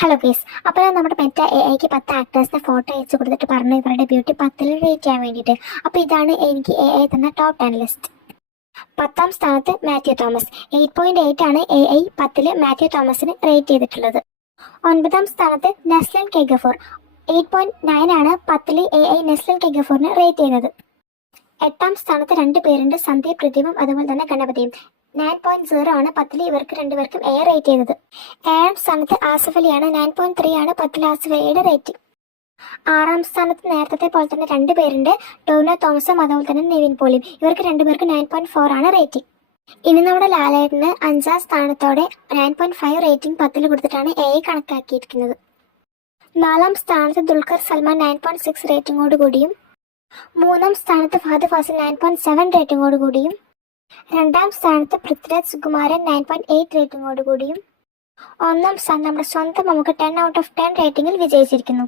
Hello guys, അപ്പോൾ നമ്മുടെ Meta എഐക്ക് 10 ആക്ടേഴ്സിനെ photo അയച്ചു കൊടുത്തിട്ട് പറഞ്ഞു ഇവരുടെ ബ്യൂട്ടി 10ൽ റേറ്റ് ചെയ്യാൻ വേണ്ടിയിട്ട്. അപ്പോൾ ഇതാണ് എനിക്ക് എഐ തന്ന ടോപ്പ് 10 ലിസ്റ്റ്. 10ാം സ്ഥാനത്ത് മാത്യു തോമസ്. 8.8 ആണ് എഐ 10ൽ മാത്യു തോമസിന് റേറ്റ് ചെയ്തിട്ടുള്ളത്. 9ാം സ്ഥാനത്ത് നെസ്ലിൻ കെ ഗഫൂർ. 8.9 ആണ് 10ൽ എഐ നെസ്ലിൻ കെ ഗഫൂറിന് റേറ്റ് ചെയ്യുന്നത്. 8ാം സ്ഥാനത്ത് 2 പേരുണ്ട്, സന്ദീപ് പ്രദീപും അതുപോലെ തന്നെ ഗണപതിയും. 9.0 ആണ് 10ൽ ഇവർക്ക് രണ്ടുപേർക്കും എ റേറ്റ് ചെയ്തത്. 7ാം സ്ഥാനത്ത് ആസിഫ് അലിയാണ്. 9.3 ആണ് 10ൽ ആസിഫ് അലിയുടെ റേറ്റിംഗ്. 6ാം സ്ഥാനത്ത് നേരത്തെ പോലെ തന്നെ 2 പേരുണ്ട്, ടോവിനോ തോമസും അതുപോലെ തന്നെ നിവിൻ പോളിയും. ഇവർക്ക് രണ്ടുപേർക്ക് 9.4 ആണ് റേറ്റിംഗ്. ഇനി നമ്മുടെ ലാലേട്ടന് 5ാം സ്ഥാനത്തോടെ 9.5 റേറ്റിംഗ് 10ൽ കൊടുത്തിട്ടാണ് എ കണക്കാക്കിയിരിക്കുന്നത്. 4ാം സ്ഥാനത്ത് ദുൽഖർ സൽമാൻ 9.6 റേറ്റിംഗോട് കൂടിയും 3ാം സ്ഥാനത്ത് ഫഹദ് ഫാസിൽ 9.7 റേറ്റിംഗോട് കൂടിയും 2ാം സ്ഥാനത്ത് പൃഥ്വിരാജ് സുകുമാരൻ 9.8 റേറ്റിംഗോട് കൂടിയും 1ാം സ്ഥാനം നമ്മുടെ സ്വന്തം നമുക്ക് 10 ഔട്ട് ഓഫ് 10 റേറ്റിംഗിൽ വിജയിച്ചിരിക്കുന്നു.